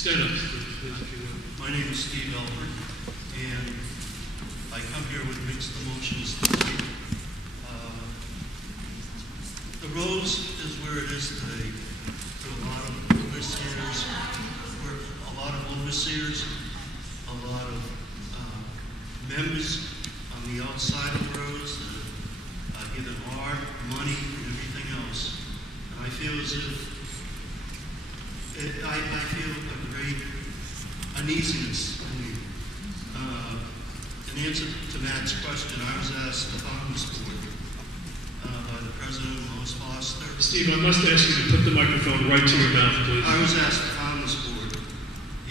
Stand up, please, if you will. My name is Steve Elbert, and I come here with mixed emotions today. The Rose is where it is today to a lot of overseers, a lot of members on the outside of the Rose that have given art, money, and everything else. And I feel as if I feel a great uneasiness in me. In answer to Matt's question, I was asked to on this board by the president of Lois Foster. Steve, I must ask you to put the microphone right to your mouth, please. I was asked to on this board,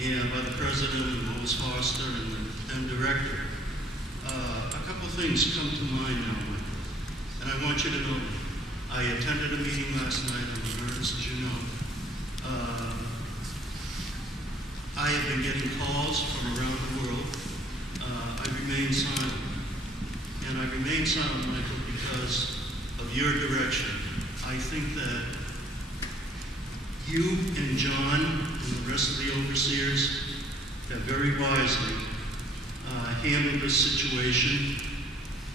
and by the president of Lois Foster and director. A couple of things come to mind now, Michael, and I want you to know I attended a meeting last night on the Emergency, as you know. I have been getting calls from around the world. I remain silent. And I remain silent, Michael, because of your direction. I think that you and John and the rest of the overseers have very wisely handled this situation.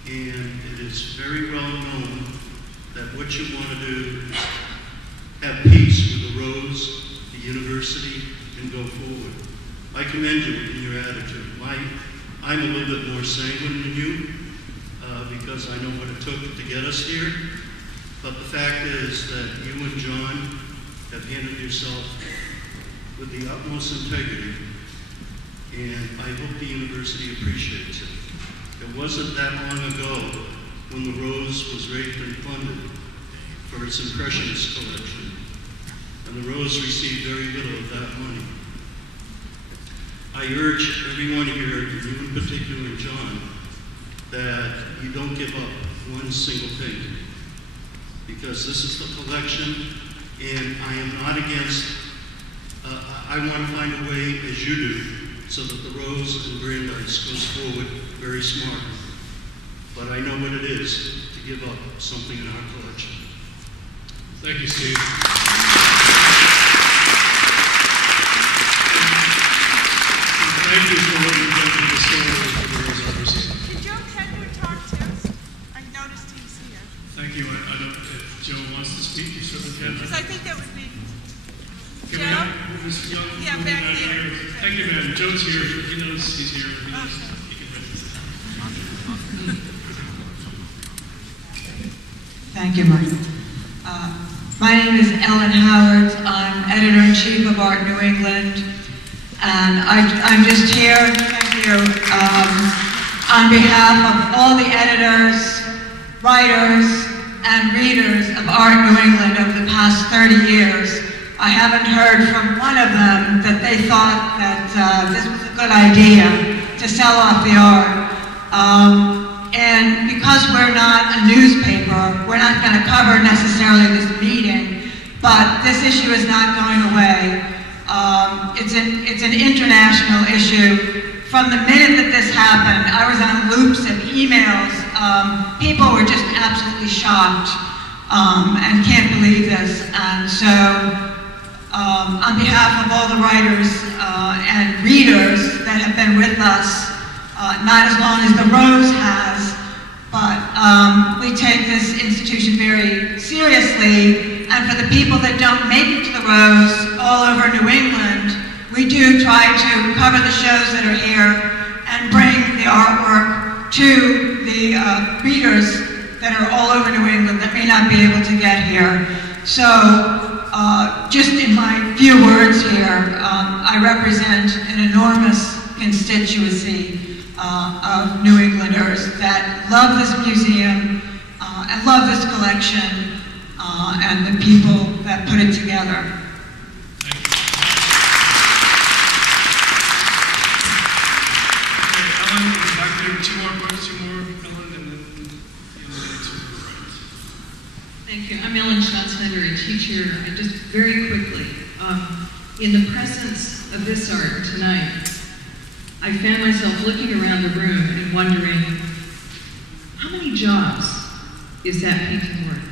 And it is very well known that what you want to do is have peace with the Rose, the university, and go forward. I commend you in your attitude. I'm a little bit more sanguine than you because I know what it took to get us here. But the fact is that you and John have handled yourself with the utmost integrity, and I hope the university appreciates it. It wasn't that long ago when the Rose was raped and plundered for its Impressionist collection, and the Rose received very little of that money. I urge everyone here, you in particular, and John, that you don't give up one single thing, because this is the collection, and I am not against, I want to find a way, as you do, so that the Rose and Brandeis goes forward very smartly. But I know what it is to give up something in our collection. Thank you, Steve. Thank you for what you've done for the story of the Rose Officers. Did Joe Kedler talk to us? I noticed he's here. Thank you. I don't, if Joe wants to speak, you certainly can. Because I think that would be... Can Joe? we have Mr. Young? Yeah, back here. Thank you, man. Joe's here. He knows he's here. He knows he can help. Thank you, Michael. My name is Ellen Howard. I'm editor-in-chief of Art New England. And I'm just here, thank you, on behalf of all the editors, writers, and readers of Art New England over the past 30 years. I haven't heard from one of them that they thought that this was a good idea to sell off the art. And because we're not a newspaper, we're not going to cover necessarily this meeting, but this issue is not going away. It's an international issue. From the minute that this happened, I was on loops of emails. People were just absolutely shocked and can't believe this. And so, on behalf of all the writers and readers that have been with us, not as long as the Rose has, but we take this institution very seriously. And for the people that don't make it to the Rose all over New England, we do try to cover the shows that are here and bring the artwork to the readers that are all over New England that may not be able to get here. So, just in my few words here, I represent an enormous constituency of New Englanders that love this museum and love this collection and the people that put it together. Thank you. I'm Ellen Schatzfender, a teacher. Just very quickly, in the presence of this art tonight, I found myself looking around the room and wondering, how many jobs is that painting worth?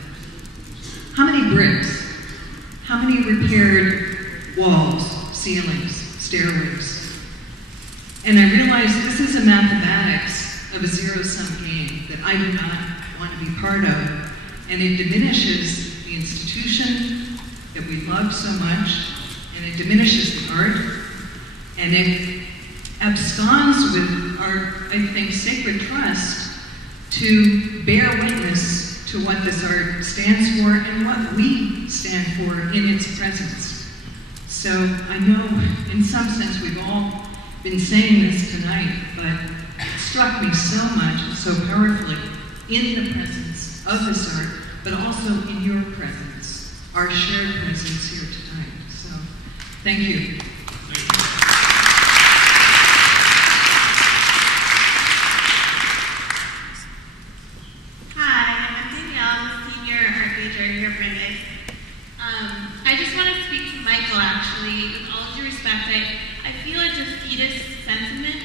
How many bricks? How many repaired walls, ceilings, stairways. And I realized this is a mathematics of a zero-sum game that I do not want to be part of. And it diminishes the institution that we love so much, and it diminishes the art, and it absconds with our, I think, sacred trust to bear witness to what this art stands for and what we stand for in its presence. So I know in some sense we've all been saying this tonight, but it struck me so much and so powerfully in the presence of this art, but also in your presence, our shared presence here tonight. So thank you. I just want to speak to Michael, actually. With all due respect, I feel a defeatist sentiment.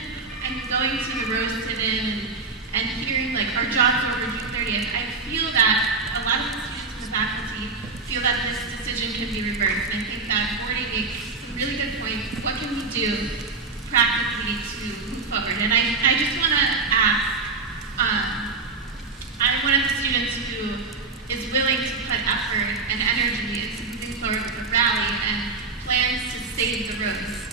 And going to the Rose sit-in and hearing, like, our jobs over June 30th, I feel that a lot of the students and the faculty feel that this decision can be reversed. And I think that Gordy makes some really good points. What can we do practically to move forward? And I just want to ask, I'm one of the students who is willing to put effort and energy into moving forward with the rally and plans to save the Rose.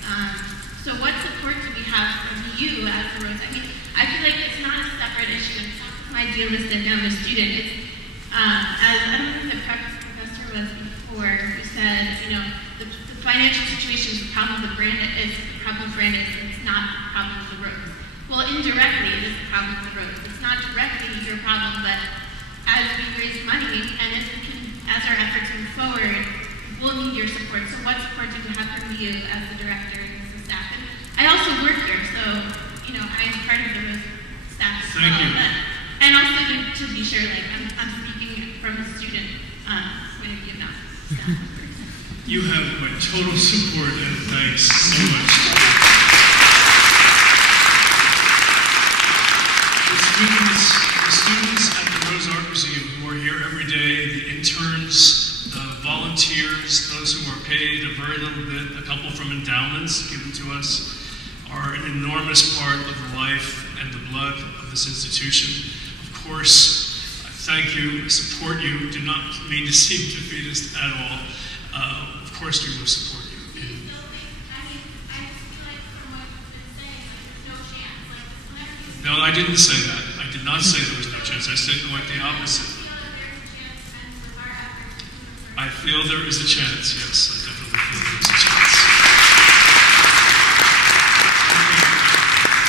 So what support do we have from you as the Rose? I mean, I feel like it's not a separate issue. It's not my idealist and I'm a student. It's, as I don't know who the professor was before, who said, you know, the financial situation is the problem of the brand, it's the problem of brand, it's not the problem of the Rose. Well, indirectly, it is the problem of the Rose. It's not directly your problem, but as we raise money, and as we can, as our efforts move forward, we'll need your support. So what support do we have from you as the director and as the staff? And I also work here, so, you know, I'm part of the Rose staff as well. Thank you. And also to be sure, like, I'm speaking from the student point of view, not staff. You have my total support and thanks so much. The students at the Rose Art Museum who are here every day, the interns, the volunteers, those who are paid a very little bit, a couple from endowments given to us, are an enormous part of the life and the blood of this institution. Of course, I thank you, I support you, do not mean to seem defeatist at all. Of course we will support you. No, I didn't say that. I did not say there was no chance. I said quite the opposite. I feel there is a chance, yes. I definitely feel there is a chance.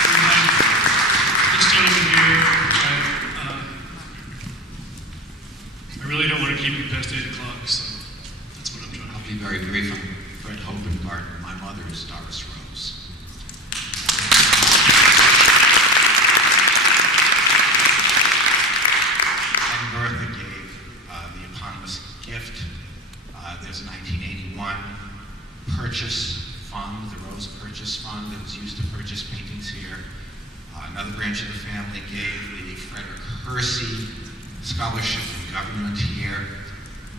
We have this gentleman here. I really don't want to keep you past 8 o'clock, so that's what I'm trying to do. I'll be very brief. I'm Fred Hopengarten. My mother is Doris Rose. Bertha gave the eponymous gift. There's a 1981 purchase fund, the Rose Purchase Fund, that was used to purchase paintings here. Another branch of the family gave the Frederick Hersey Scholarship in Government here.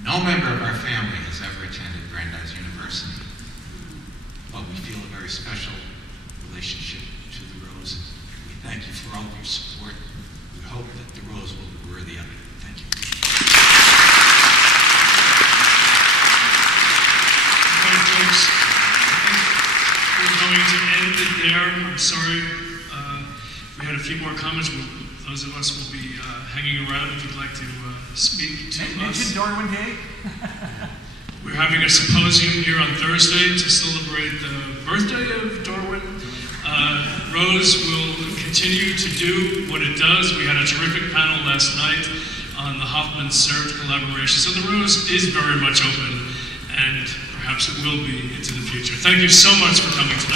No member of our family has ever attended Brandeis University, but we feel a very special relationship to the Rose. We thank you for all of your support. We hope that the Rose will be worthy of it. Thank you. Well, folks, we're going to end it there. I'm sorry. We had a few more comments. Those of us will be hanging around if you'd like to speak to us. Mention Darwin Day. We're having a symposium here on Thursday to celebrate the birthday of Darwin. Rose will continue to do what it does. We had a terrific panel last night on the Hoffman-Serge collaboration. So the Rose is very much open, and perhaps it will be into the future. Thank you so much for coming tonight.